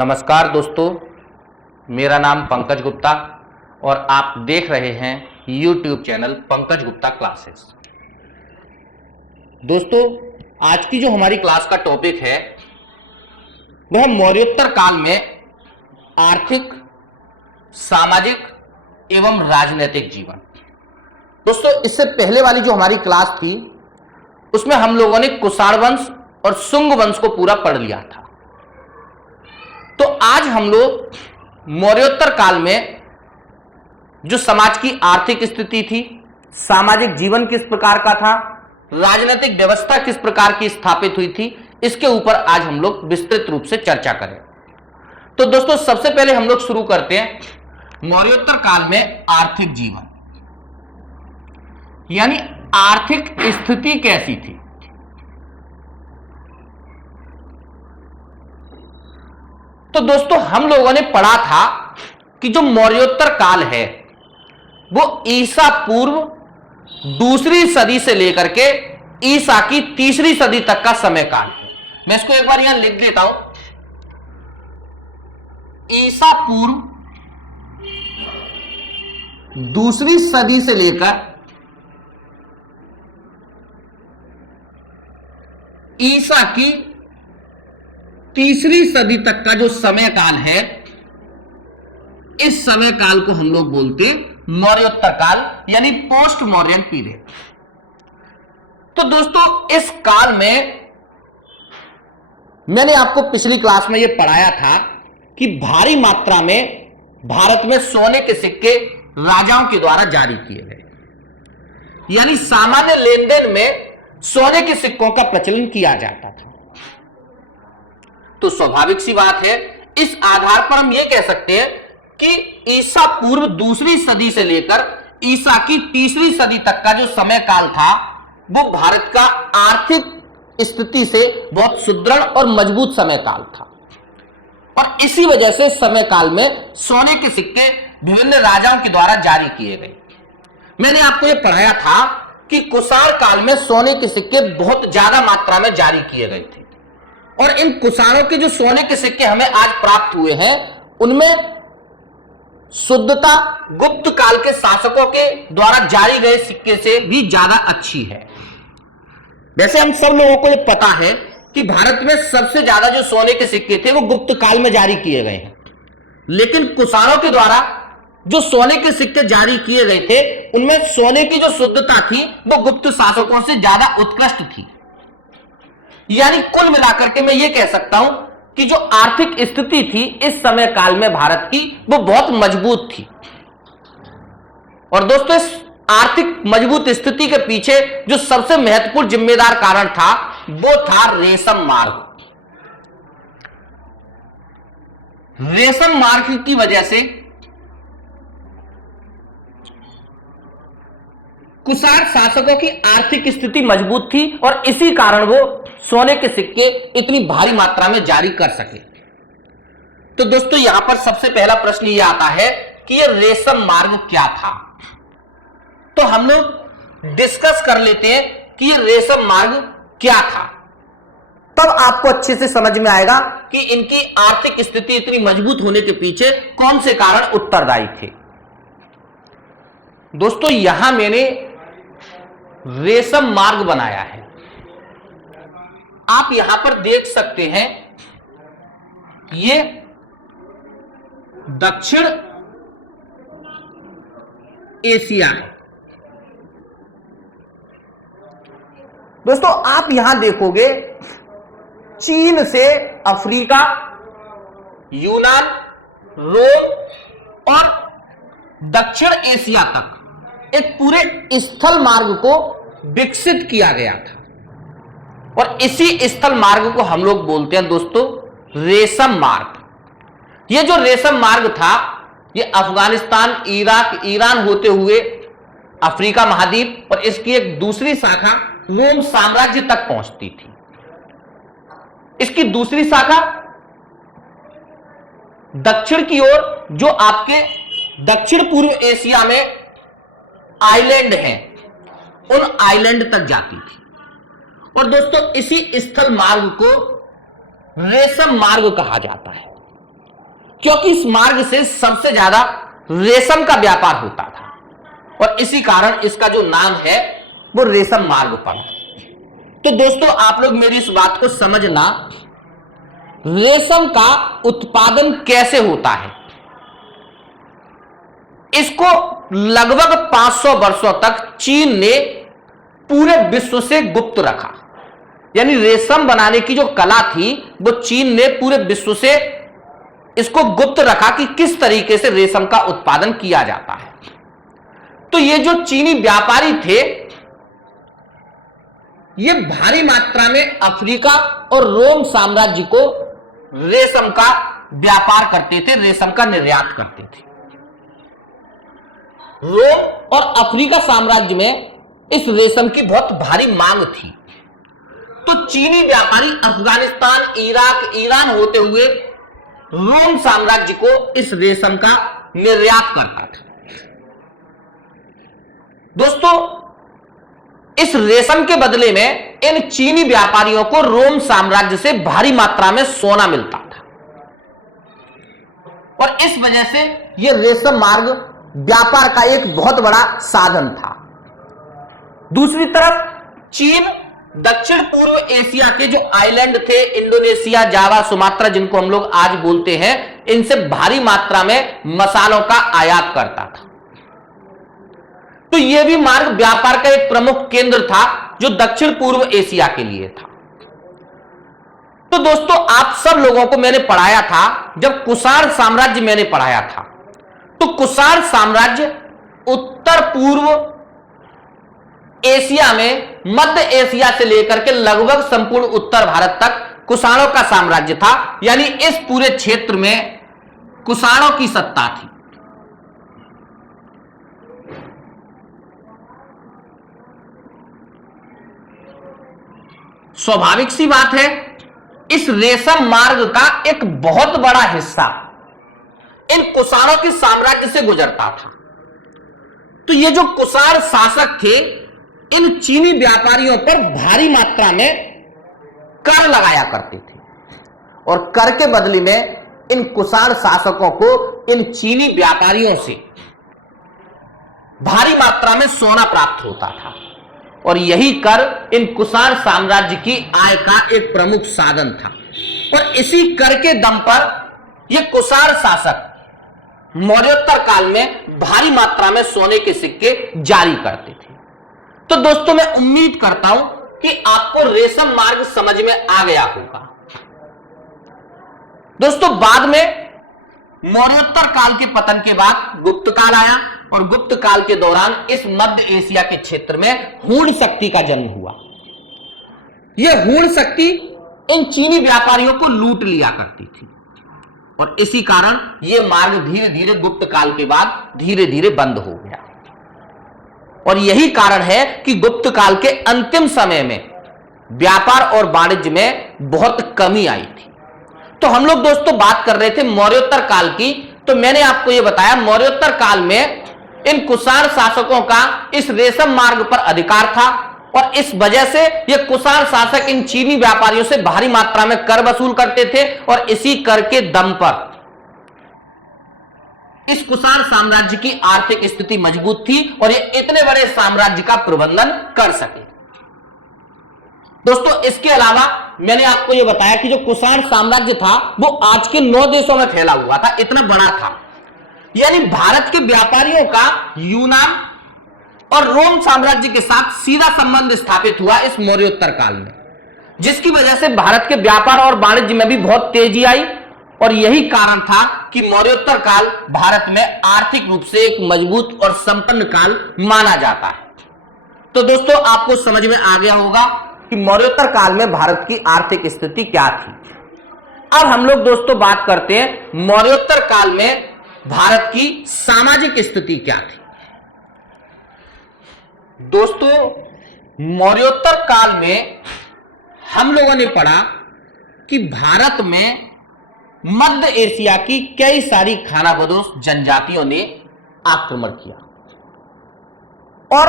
नमस्कार दोस्तों, मेरा नाम पंकज गुप्ता और आप देख रहे हैं YouTube channel Pankaj Gupta classes. दोस्तों, आज की जो हमारी क्लास का टॉपिक है वह मौर्योत्तर काल में आर्थिक, सामाजिक एवं राजनीतिक जीवन। दोस्तों, इससे पहले वाली जो हमारी क्लास थी उसमें हम लोगों ने कुषाण वंश और शुंग वंश को पूरा पढ़ लिया था। तो आज हम लोग मौर्योत्तर काल में जो समाज की आर्थिक स्थिति थी, सामाजिक जीवन किस प्रकार का था, राजनीतिक व्यवस्था किस प्रकार की स्थापित हुई थी, इसके ऊपर आज हम लोग विस्तृत रूप से चर्चा करें। तो दोस्तों, सबसे पहले हम लोग शुरू करते हैं मौर्योत्तर काल में आर्थिक जीवन, यानी आर्थिक स्थिति कैसी थी। तो दोस्तों, हम लोगों ने पढ़ा था कि जो मौर्योत्तर काल है वो ईसा पूर्व दूसरी सदी से लेकर के ईसा की तीसरी सदी तक का समय काल है। मैं इसको एक बार यहां लिख देता हूं। ईसा पूर्व दूसरी सदी से लेकर ईसा की तीसरी सदी तक का जो समय काल है, इस समय काल को हम लोग बोलते हैं मौर्योत्तर काल, यानी पोस्ट मौर्यन पीरियड। तो दोस्तों, इस काल में मैंने आपको पिछली क्लास में यह पढ़ाया था कि भारी मात्रा में भारत में सोने के सिक्के राजाओं के द्वारा जारी किए गए, यानी सामान्य लेन देन में सोने के सिक्कों का प्रचलन किया जाता था। तो स्वाभाविक सी बात है, इस आधार पर हम यह कह सकते हैं कि ईसा पूर्व दूसरी सदी से लेकर ईसा की तीसरी सदी तक का जो समय काल था वो भारत का आर्थिक स्थिति से बहुत सुदृढ़ और मजबूत समय काल था। और इसी वजह से समय काल में सोने के सिक्के विभिन्न राजाओं के द्वारा जारी किए गए। मैंने आपको यह पढ़ाया था कि कुषाण काल में सोने के सिक्के बहुत ज्यादा मात्रा में जारी किए गए थे, और इन कुषाणों के जो सोने के सिक्के हमें आज प्राप्त हुए हैं उनमें शुद्धता गुप्त काल के शासकों के द्वारा जारी गए सिक्के से भी ज्यादा अच्छी है। वैसे हम सब लोगों को यह पता है कि भारत में सबसे ज्यादा जो सोने के सिक्के थे वो गुप्त काल में जारी किए गए हैं, लेकिन कुषाणों के द्वारा जो सोने के सिक्के जारी किए गए थे उनमें सोने की जो शुद्धता थी वो गुप्त शासकों से ज्यादा उत्कृष्ट थी। यानी कुल मिलाकर के मैं ये कह सकता हूं कि जो आर्थिक स्थिति थी इस समय काल में भारत की वो बहुत मजबूत थी। और दोस्तों, इस आर्थिक मजबूत स्थिति के पीछे जो सबसे महत्वपूर्ण जिम्मेदार कारण था वो था रेशम मार्ग। रेशम मार्ग की वजह से कुषाण शासकों की आर्थिक स्थिति मजबूत थी और इसी कारण वो सोने के सिक्के इतनी भारी मात्रा में जारी कर सके। तो दोस्तों, यहां पर सबसे पहला प्रश्न यह आता है कि यह रेशम मार्ग क्या था। तो हम लोग डिस्कस कर लेते हैं कि यह रेशम मार्ग क्या था, तब आपको अच्छे से समझ में आएगा कि इनकी आर्थिक स्थिति इतनी मजबूत होने के पीछे कौन से कारण उत्तरदायी थे। दोस्तों, यहां मैंने रेशम मार्ग बनाया है, आप यहां पर देख सकते हैं। ये दक्षिण एशिया है। दोस्तों, आप यहां देखोगे चीन से अफ्रीका, यूनान, रोम और दक्षिण एशिया तक एक पूरे स्थल मार्ग को विकसित किया गया था, और इसी स्थल मार्ग को हम लोग बोलते हैं दोस्तों रेशम मार्ग। ये जो रेशम मार्ग था ये अफगानिस्तान, इराक, ईरान होते हुए अफ्रीका महाद्वीप और इसकी एक दूसरी शाखा रोम साम्राज्य तक पहुंचती थी। इसकी दूसरी शाखा दक्षिण की ओर जो आपके दक्षिण पूर्व एशिया में आइलैंड हैं उन आइलैंड तक जाती थी। और दोस्तों इसी स्थल मार्ग को रेशम मार्ग कहा जाता है। क्योंकि इस मार्ग से सबसे ज्यादा रेशम का व्यापार होता था और इसी कारण इसका जो नाम है वो रेशम मार्ग पड़ा। तो दोस्तों आप लोग मेरी इस बात को समझना, रेशम का उत्पादन कैसे होता है। इसको लगभग 500 वर्षों तक चीन ने पूरे विश्व से गुप्त रखा, यानी रेशम बनाने की जो कला थी वो चीन ने पूरे विश्व से इसको गुप्त रखा कि किस तरीके से रेशम का उत्पादन किया जाता है। तो ये जो चीनी व्यापारी थे ये भारी मात्रा में अफ्रीका और रोम साम्राज्य को रेशम का व्यापार करते थे, रेशम का निर्यात करते थे। रोम और अफ्रीका साम्राज्य में इस रेशम की बहुत भारी मांग थी। तो चीनी व्यापारी अफगानिस्तान, इराक, ईरान होते हुए रोम साम्राज्य को इस रेशम का निर्यात करता था। दोस्तों इस रेशम के बदले में इन चीनी व्यापारियों को रोम साम्राज्य से भारी मात्रा में सोना मिलता था और इस वजह से यह रेशम मार्ग व्यापार का एक बहुत बड़ा साधन था। दूसरी तरफ चीन दक्षिण पूर्व एशिया के जो आइलैंड थे, इंडोनेशिया, जावा, सुमात्रा, जिनको हम लोग आज बोलते हैं, इनसे भारी मात्रा में मसालों का आयात करता था। तो यह भी मार्ग व्यापार का एक प्रमुख केंद्र था जो दक्षिण पूर्व एशिया के लिए था। तो दोस्तों आप सब लोगों को मैंने पढ़ाया था, जब कुषाण साम्राज्य मैंने पढ़ाया था, तो कुषाण साम्राज्य उत्तर पूर्व एशिया में मध्य एशिया से लेकर के लगभग संपूर्ण उत्तर भारत तक कुषाणों का साम्राज्य था, यानी इस पूरे क्षेत्र में कुषाणों की सत्ता थी। स्वाभाविक सी बात है इस रेशम मार्ग का एक बहुत बड़ा हिस्सा इन कुषाणों के साम्राज्य से गुजरता था। तो ये जो कुषाण शासक थे इन चीनी व्यापारियों पर भारी मात्रा में कर लगाया करते थे और कर के बदले में इन कुषाण शासकों को इन चीनी व्यापारियों से भारी मात्रा में सोना प्राप्त होता था और यही कर इन कुषाण साम्राज्य की आय का एक प्रमुख साधन था। और इसी कर के दम पर यह कुषाण शासक मौर्योत्तर काल में भारी मात्रा में सोने के सिक्के जारी करते थे। तो दोस्तों मैं उम्मीद करता हूं कि आपको रेशम मार्ग समझ में आ गया होगा। दोस्तों बाद में मौर्योत्तर काल के पतन के बाद गुप्त काल आया और गुप्त काल के दौरान इस मध्य एशिया के क्षेत्र में हूण शक्ति का जन्म हुआ। यह हूण शक्ति इन चीनी व्यापारियों को लूट लिया करती थी और इसी कारण यह मार्ग धीरे धीरे गुप्त काल के बाद धीरे धीरे बंद हो गया। और यही कारण है कि गुप्त काल के अंतिम समय में व्यापार और वाणिज्य में बहुत कमी आई थी। तो हम लोग दोस्तों बात कर रहे थे मौर्योत्तर काल की। तो मैंने आपको यह बताया मौर्योत्तर काल में इन कुषाण शासकों का इस रेशम मार्ग पर अधिकार था और इस वजह से यह कुषाण शासक इन चीनी व्यापारियों से भारी मात्रा में कर वसूल करते थे और इसी कर के दम पर इस कुषाण साम्राज्य की आर्थिक स्थिति मजबूत थी और ये इतने बड़े साम्राज्य का प्रबंधन कर सके। दोस्तों इसके अलावा मैंने आपको यह बताया कि जो कुषाण साम्राज्य था वो आज के 9 देशों में फैला हुआ था, इतना बड़ा था। यानी भारत के व्यापारियों का यूनान और रोम साम्राज्य के साथ सीधा संबंध स्थापित हुआ इस मौर्योत्तर काल में, जिसकी वजह से भारत के व्यापार और वाणिज्य में भी बहुत तेजी आई और यही कारण था कि मौर्योत्तर काल भारत में आर्थिक रूप से एक मजबूत और संपन्न काल माना जाता है। तो दोस्तों आपको समझ में आ गया होगा कि मौर्योत्तर काल में भारत की आर्थिक स्थिति क्या थी। अब हम लोग दोस्तों बात करते हैं मौर्योत्तर काल में भारत की सामाजिक स्थिति क्या थी। दोस्तों मौर्योत्तर काल में हम लोगों ने पढ़ा कि भारत में मध्य एशिया की कई सारी खानाबदोश जनजातियों ने आक्रमण किया और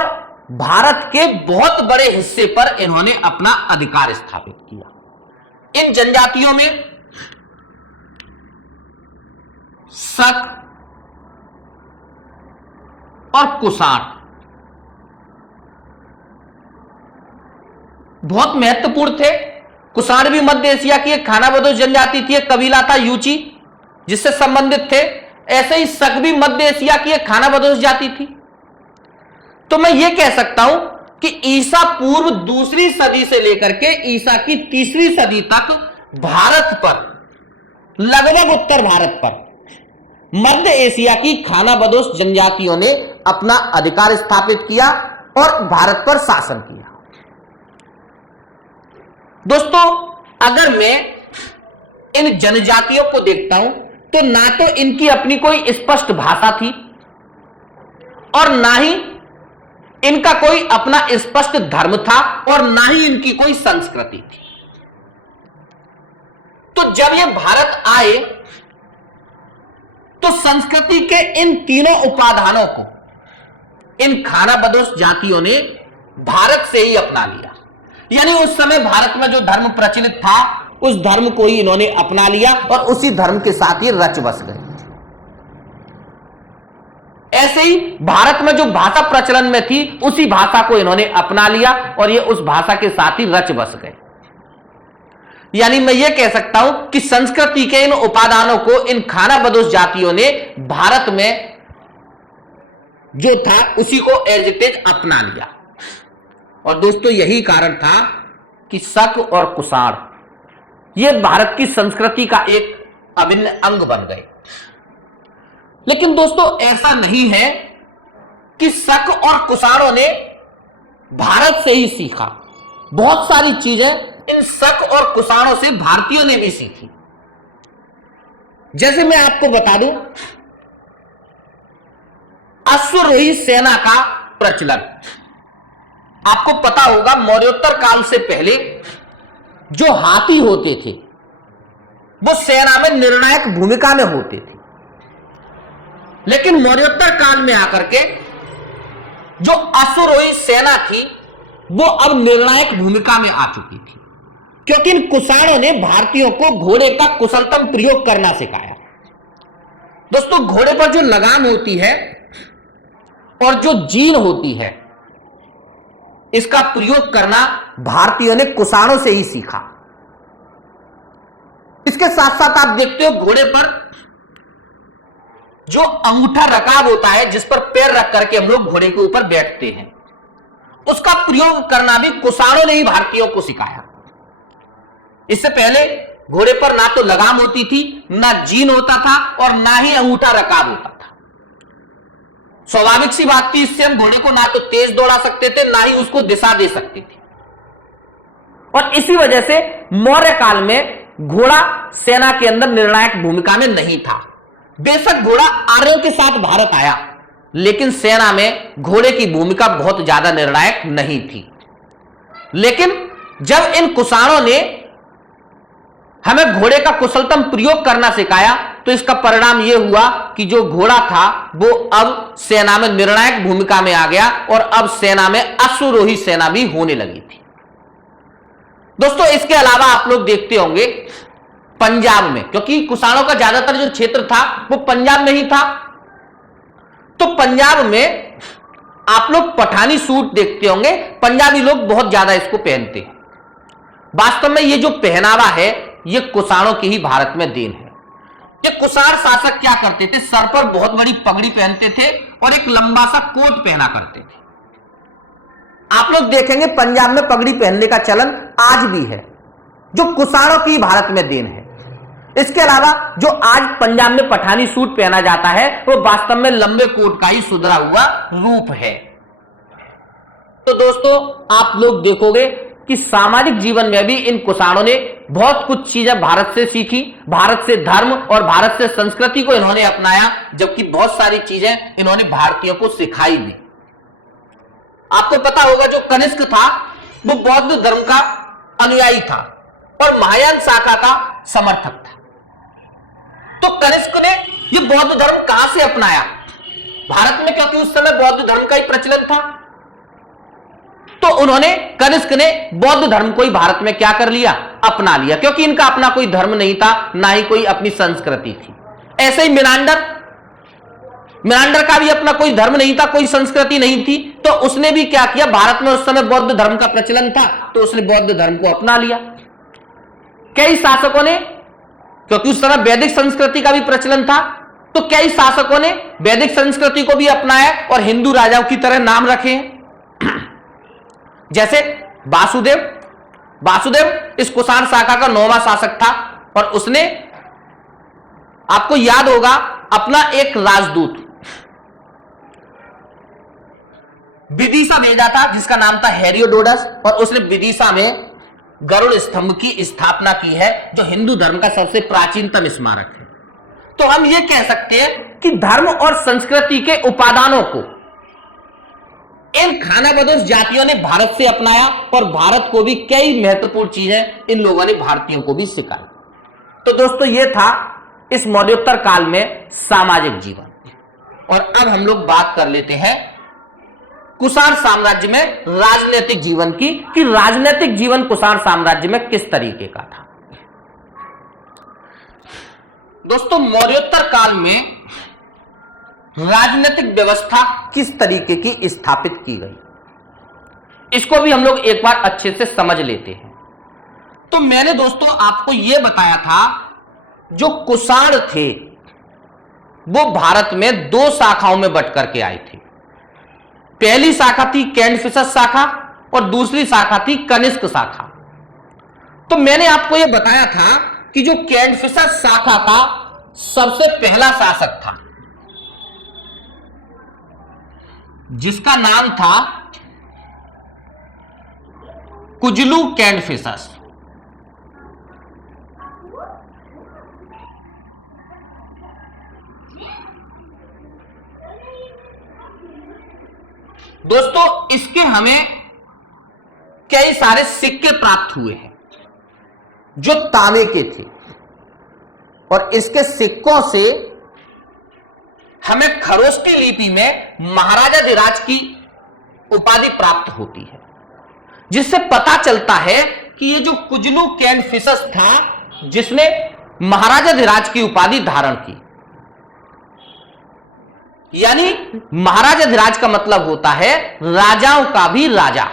भारत के बहुत बड़े हिस्से पर इन्होंने अपना अधिकार स्थापित किया। इन जनजातियों में शक और कुषाण बहुत महत्वपूर्ण थे। कुषाण भी मध्य एशिया की एक खानाबदोश जनजाति थी, एक कबीला था यूची जिससे संबंधित थे। ऐसे ही शक भी मध्य एशिया की एक खानाबदोश जाति थी। तो मैं यह कह सकता हूं कि ईसा पूर्व 2री सदी से लेकर के ईसा की 3री सदी तक भारत पर, लगभग उत्तर भारत पर मध्य एशिया की खानाबदोश जनजातियों ने अपना अधिकार स्थापित किया और भारत पर शासन किया। दोस्तों, अगर मैं इन जनजातियों को देखता हूं तो ना तो इनकी अपनी कोई स्पष्ट भाषा थी और ना ही इनका कोई अपना स्पष्ट धर्म था और ना ही इनकी कोई संस्कृति थी। तो जब ये भारत आए तो संस्कृति के इन तीनों उपादानों को इन खानाबदोश जातियों ने भारत से ही अपना लिया। यानी उस समय भारत में जो धर्म प्रचलित था उस धर्म को ही इन्होंने अपना लिया और उसी धर्म के साथ ही रच बस गए। ऐसे ही भारत में जो भाषा प्रचलन में थी उसी भाषा को इन्होंने अपना लिया और ये उस भाषा के साथ ही रच बस गए। यानी मैं ये कह सकता हूं कि संस्कृति के इन उपादानों को इन खानाबदोश जातियों ने भारत में जो था उसी को एज इट इज अपना लिया। और दोस्तों, यही कारण था कि शक और कुषाण ये भारत की संस्कृति का एक अभिन्न अंग बन गए। लेकिन दोस्तों, ऐसा नहीं है कि शक और कुषाणों ने भारत से ही सीखा। बहुत सारी चीजें इन शक और कुषाणों से भारतीयों ने भी सीखी। जैसे मैं आपको बता दूं, अश्वरोही सेना का प्रचलन आपको पता होगा। मौर्योत्तर काल से पहले जो हाथी होते थे वो सेना में निर्णायक भूमिका में होते थे, लेकिन मौर्योत्तर काल में आकर के जो अश्वरोही सेना थी वो अब निर्णायक भूमिका में आ चुकी थी, क्योंकि इन कुषाणों ने भारतीयों को घोड़े का कुशलतम प्रयोग करना सिखाया। दोस्तों, घोड़े पर जो लगाम होती है और जो जीन होती है इसका प्रयोग करना भारतीयों ने कुषाणों से ही सीखा। इसके साथ साथ आप देखते हो घोड़े पर जो अंगूठा रकाब होता है जिस पर पैर रख करके हम लोग घोड़े के ऊपर बैठते हैं, उसका प्रयोग करना भी कुषाणों ने ही भारतीयों को सिखाया। इससे पहले घोड़े पर ना तो लगाम होती थी, ना जीन होता था और ना ही अंगूठा रकाब होता था। स्वाभाविक सी बात थी, इससे हम घोड़े को ना तो तेज दौड़ा सकते थे ना ही उसको दिशा दे सकते थे। और इसी वजह से मौर्य काल में घोड़ा सेना के अंदर निर्णायक भूमिका में नहीं था। बेशक घोड़ा आर्यों के साथ भारत आया, लेकिन सेना में घोड़े की भूमिका बहुत ज्यादा निर्णायक नहीं थी। लेकिन जब इन कुषाणों ने हमें घोड़े का कुशलतम प्रयोग करना सिखाया तो इसका परिणाम यह हुआ कि जो घोड़ा था वो अब सेना में निर्णायक भूमिका में आ गया और अब सेना में अश्वरोही सेना भी होने लगी थी। दोस्तों, इसके अलावा आप लोग देखते होंगे पंजाब में, क्योंकि कुषाणों का ज्यादातर जो क्षेत्र था वो पंजाब में ही था, तो पंजाब में आप लोग पठानी सूट देखते होंगे। पंजाबी लोग बहुत ज्यादा इसको पहनते हैं। वास्तव में ये जो पहनावा है ये कुषाणों की ही भारत में देन है। ये कुषाण शासक क्या करते थे, सर पर बहुत बड़ी पगड़ी पहनते थे और एक लंबा सा कोट पहना करते थे। आप लोग देखेंगे पंजाब में पगड़ी पहनने का चलन आज भी है, जो कुषाणों की भारत में देन है। इसके अलावा जो आज पंजाब में पठानी सूट पहना जाता है वो वास्तव में लंबे कोट का ही सुधरा हुआ रूप है। तो दोस्तों, आप लोग देखोगे कि सामाजिक जीवन में भी इन कुषाणों ने बहुत कुछ चीजें भारत से सीखी, भारत से धर्म और भारत से संस्कृति को इन्होंने अपनाया, जबकि बहुत सारी चीजें इन्होंने भारतीयों को सिखाई भी। आपको पता होगा जो कनिष्क था वो बौद्ध धर्म का अनुयायी था और महायान शाखा का समर्थक था। तो कनिष्क ने ये बौद्ध धर्म कहां से अपनाया? भारत में, क्योंकि उस समय बौद्ध धर्म का ही प्रचलन था। तो उन्होंने, कनिष्क ने बौद्ध धर्म को ही भारत में क्या कर लिया? अपना लिया, क्योंकि इनका अपना कोई धर्म नहीं था, ना ही कोई अपनी संस्कृति थी। ऐसे ही मिनांडर का भी अपना कोई धर्म नहीं था, कोई संस्कृति नहीं थी, तो उसने भी क्या किया, भारत में उस समय बौद्ध धर्म का प्रचलन था तो उसने बौद्ध धर्म को अपना लिया। कई शासकों ने, क्योंकि उस समय वैदिक संस्कृति का भी प्रचलन था, तो कई शासकों ने वैदिक संस्कृति को भी अपनाया और हिंदू राजाओं की तरह नाम रखे। जैसे वासुदेव इस कुषाण शाखा का 9वां शासक था और उसने, आपको याद होगा, अपना एक राजदूत विदिशा भेजा था जिसका नाम था हेरोडोटस, और उसने विदिशा में गरुड़ स्तंभ की स्थापना की है जो हिंदू धर्म का सबसे प्राचीनतम स्मारक है। तो हम यह कह सकते हैं कि धर्म और संस्कृति के उपादानों को इन खानाबदोश जातियों ने भारत से अपनाया और भारत को भी कई महत्वपूर्ण चीजें इन लोगों ने भारतीयों को भी सिखाई। तो दोस्तों यह था इस मौर्योत्तर काल में सामाजिक जीवन। और अब हम लोग बात कर लेते हैं कुषाण साम्राज्य में राजनीतिक जीवन की, कि राजनीतिक जीवन कुषाण साम्राज्य में किस तरीके का था। दोस्तों मौर्योत्तर काल में राजनीतिक व्यवस्था किस तरीके की स्थापित की गई, इसको भी हम लोग एक बार अच्छे से समझ लेते हैं। तो मैंने दोस्तों आपको यह बताया था, जो कुषाण थे वो भारत में 2 शाखाओं में बंट करके आए थे। पहली शाखा थी कैंडफिसस शाखा और दूसरी शाखा थी कनिष्क शाखा। तो मैंने आपको यह बताया था कि जो कैंडफिसस शाखा का सबसे पहला शासक था जिसका नाम था कुजलू कैंडफिसस। दोस्तों इसके हमें कई सारे सिक्के प्राप्त हुए हैं जो तांबे के थे, और इसके सिक्कों से हमें खरोष्टी लिपि में महाराजाधिराज की उपाधि प्राप्त होती है, जिससे पता चलता है कि ये जो कुजलू कैंडफिसस था जिसने महाराजाधिराज की उपाधि धारण की, यानी महाराजाधिराज का मतलब होता है राजाओं का भी राजा।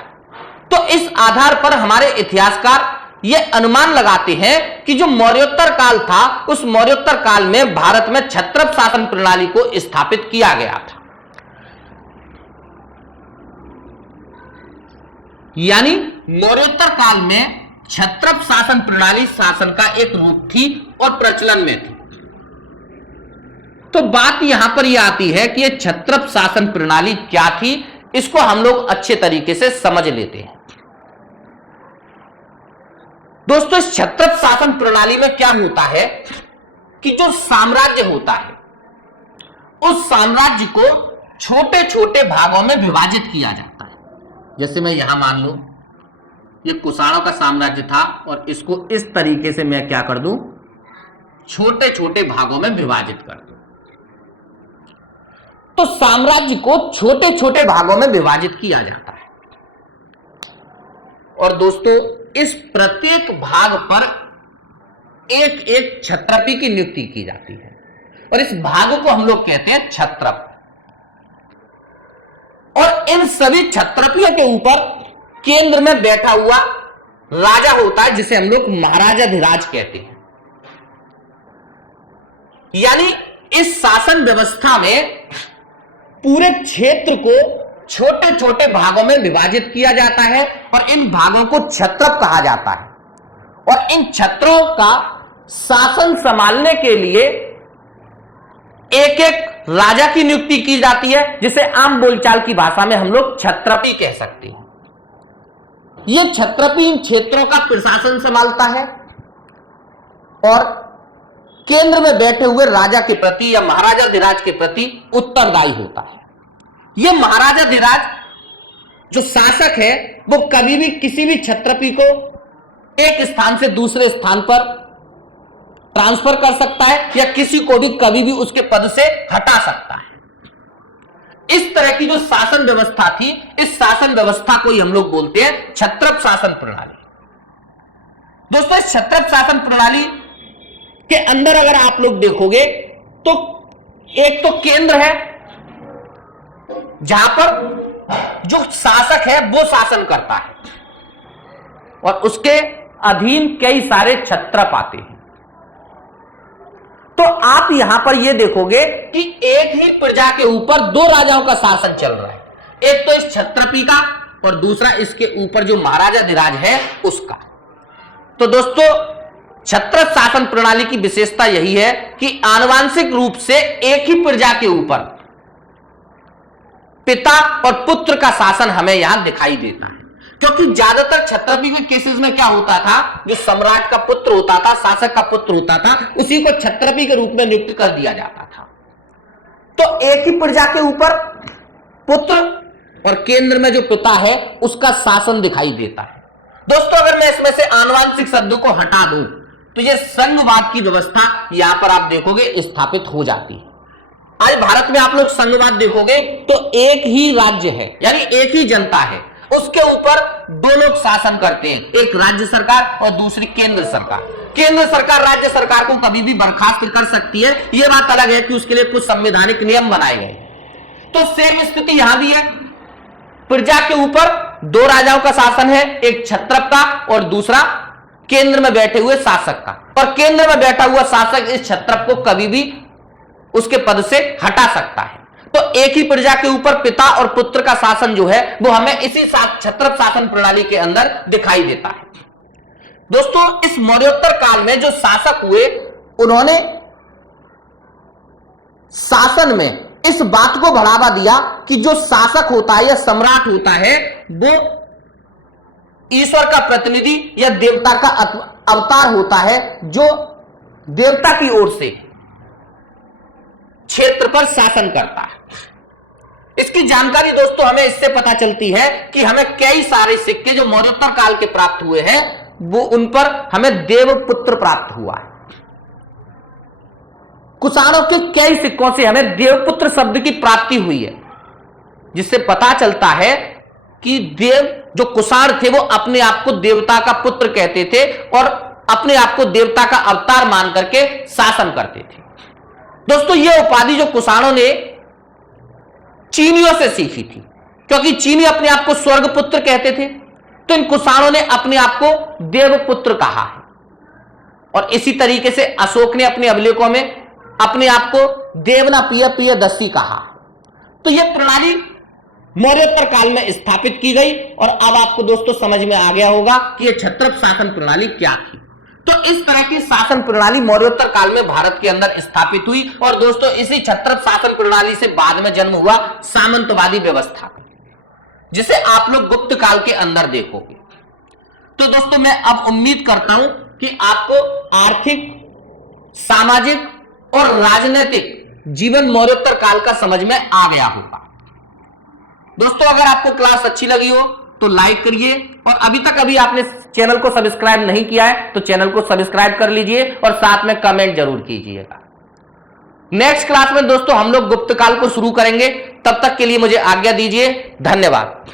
तो इस आधार पर हमारे इतिहासकार यह अनुमान लगाते हैं कि जो मौर्योत्तर काल था उस मौर्योत्तर काल में भारत में क्षत्रप शासन प्रणाली को स्थापित किया गया था। यानी मौर्योत्तर काल में क्षत्रप शासन प्रणाली शासन का एक रूप थी और प्रचलन में थी। तो बात यहां पर यह आती है कि यह क्षत्रप शासन प्रणाली क्या थी, इसको हम लोग अच्छे तरीके से समझ लेते हैं। दोस्तों इस क्षत्रप शासन प्रणाली में क्या होता है कि जो साम्राज्य होता है उस साम्राज्य को छोटे छोटे भागों में विभाजित किया जाता है। जैसे मैं यहां मान लूं ये कुषाणों का साम्राज्य था और इसको इस तरीके से मैं क्या कर दूं, छोटे छोटे भागों में विभाजित कर दूं। तो साम्राज्य को छोटे छोटे भागों में विभाजित किया जाता है और दोस्तों इस प्रत्येक भाग पर एक एक क्षत्रपी की नियुक्ति की जाती है और इस भाग को हम लोग कहते हैं क्षत्रप। और इन सभी क्षत्रपियों के ऊपर केंद्र में बैठा हुआ राजा होता है जिसे हम लोग महाराजाधिराज कहते हैं। यानी इस शासन व्यवस्था में पूरे क्षेत्र को छोटे छोटे भागों में विभाजित किया जाता है और इन भागों को क्षत्रप कहा जाता है। और इन क्षत्रों का शासन संभालने के लिए एक एक राजा की नियुक्ति की जाती है जिसे आम बोलचाल की भाषा में हम लोग क्षत्रपी कह सकते हैं। यह क्षत्रपी इन क्षेत्रों का प्रशासन संभालता है और केंद्र में बैठे हुए राजा के प्रति या महाराजाधिराज के प्रति उत्तरदायी होता है। यह महाराजाधिराज जो शासक है वो कभी भी किसी भी क्षत्रपी को एक स्थान से दूसरे स्थान पर ट्रांसफर कर सकता है या किसी को भी कभी भी उसके पद से हटा सकता है। इस तरह की जो शासन व्यवस्था थी, इस शासन व्यवस्था को ही हम लोग बोलते हैं क्षत्रप शासन प्रणाली। दोस्तों इस क्षत्रप शासन प्रणाली के अंदर अगर आप लोग देखोगे तो एक तो केंद्र है जहां पर जो शासक है वो शासन करता है और उसके अधीन कई सारे क्षत्रप आते हैं। तो आप यहां पर यह देखोगे कि एक ही प्रजा के ऊपर दो राजाओं का शासन चल रहा है, एक तो इस क्षत्रपी का और दूसरा इसके ऊपर जो महाराजाधिराज है उसका। तो दोस्तों क्षत्रप शासन प्रणाली की विशेषता यही है कि आनुवंशिक रूप से एक ही प्रजा के ऊपर पिता और पुत्र का शासन हमें यहां दिखाई देता है, क्योंकि ज्यादातर क्षत्रपी के केसेस में क्या होता था, जो सम्राट का पुत्र होता था, शासक का पुत्र होता था, उसी को क्षत्रपी के रूप में नियुक्त कर दिया जाता था। तो एक ही प्रजा के ऊपर पुत्र और केंद्र में जो पिता है उसका शासन दिखाई देता है। दोस्तों अगर मैं इसमें से आनुवंशिक शब्द को हटा दूं तो यह संघवाद की व्यवस्था यहां पर आप देखोगे स्थापित हो जाती है। आज भारत में आप लोग संघवाद देखोगे तो एक ही राज्य है, यानी एक ही जनता है, उसके ऊपर दो लोग शासन करते हैं, एक राज्य सरकार और दूसरी केंद्र सरकार। केंद्र सरकार राज्य सरकार को कभी भी बर्खास्त कर सकती है, यह बात अलग है कि उसके लिए कुछ संवैधानिक नियम बनाए गए। तो सेम स्थिति यहां भी है, प्रजा के ऊपर दो राजाओं का शासन है, एक क्षत्रप का और दूसरा केंद्र में बैठे हुए शासक का, और केंद्र में बैठा हुआ शासक इस क्षत्रप को कभी भी उसके पद से हटा सकता है। तो एक ही प्रजा के ऊपर पिता और पुत्र का शासन जो है वो हमें इसी क्षत्रप शासन प्रणाली के अंदर दिखाई देता है। दोस्तों इस मौर्योत्तर काल में जो शासक हुए उन्होंने शासन में इस बात को बढ़ावा दिया कि जो शासक होता है या सम्राट होता है वो ईश्वर का प्रतिनिधि या देवता का अवतार होता है, जो देवता की ओर से क्षेत्र पर शासन करता है। इसकी जानकारी दोस्तों हमें इससे पता चलती है कि हमें कई सारे सिक्के जो मौर्योत्तर काल के प्राप्त हुए हैं वो उन पर हमें देवपुत्र प्राप्त हुआ है। कुषाणों के कई सिक्कों से हमें देवपुत्र शब्द की प्राप्ति हुई है, जिससे पता चलता है कि देव जो कुषाण थे वो अपने आप को देवता का पुत्र कहते थे और अपने आप को देवता का अवतार मान करके शासन करते थे। दोस्तों यह उपाधि जो कुषाणों ने चीनियों से सीखी थी, क्योंकि चीनी अपने आप को स्वर्गपुत्र कहते थे, तो इन कुषाणों ने अपने आप को देवपुत्र कहा है। और इसी तरीके से अशोक ने अपने अभिलेखों में अपने आप को देवना प्रिय प्रियदर्शी कहा। तो यह प्रणाली मौर्योत्तर काल में स्थापित की गई और अब आपको दोस्तों समझ में आ गया होगा कि यह क्षत्रप शासन प्रणाली क्या थी। तो इस तरह की शासन प्रणाली मौर्योत्तर काल में भारत के अंदर स्थापित हुई और दोस्तों इसी क्षत्रप शासन प्रणाली से बाद में जन्म हुआ सामंतवादी व्यवस्था, जिसे आप लोग गुप्त काल के अंदर देखोगे। तो दोस्तों मैं अब उम्मीद करता हूं कि आपको आर्थिक, सामाजिक और राजनीतिक जीवन मौर्योत्तर काल का समझ में आ गया होगा। दोस्तों अगर आपको क्लास अच्छी लगी हो तो लाइक करिए, और अभी आपने चैनल को सब्सक्राइब नहीं किया है तो चैनल को सब्सक्राइब कर लीजिए और साथ में कमेंट जरूर कीजिएगा। नेक्स्ट क्लास में दोस्तों हम लोग गुप्त काल को शुरू करेंगे, तब तक के लिए मुझे आज्ञा दीजिए। धन्यवाद।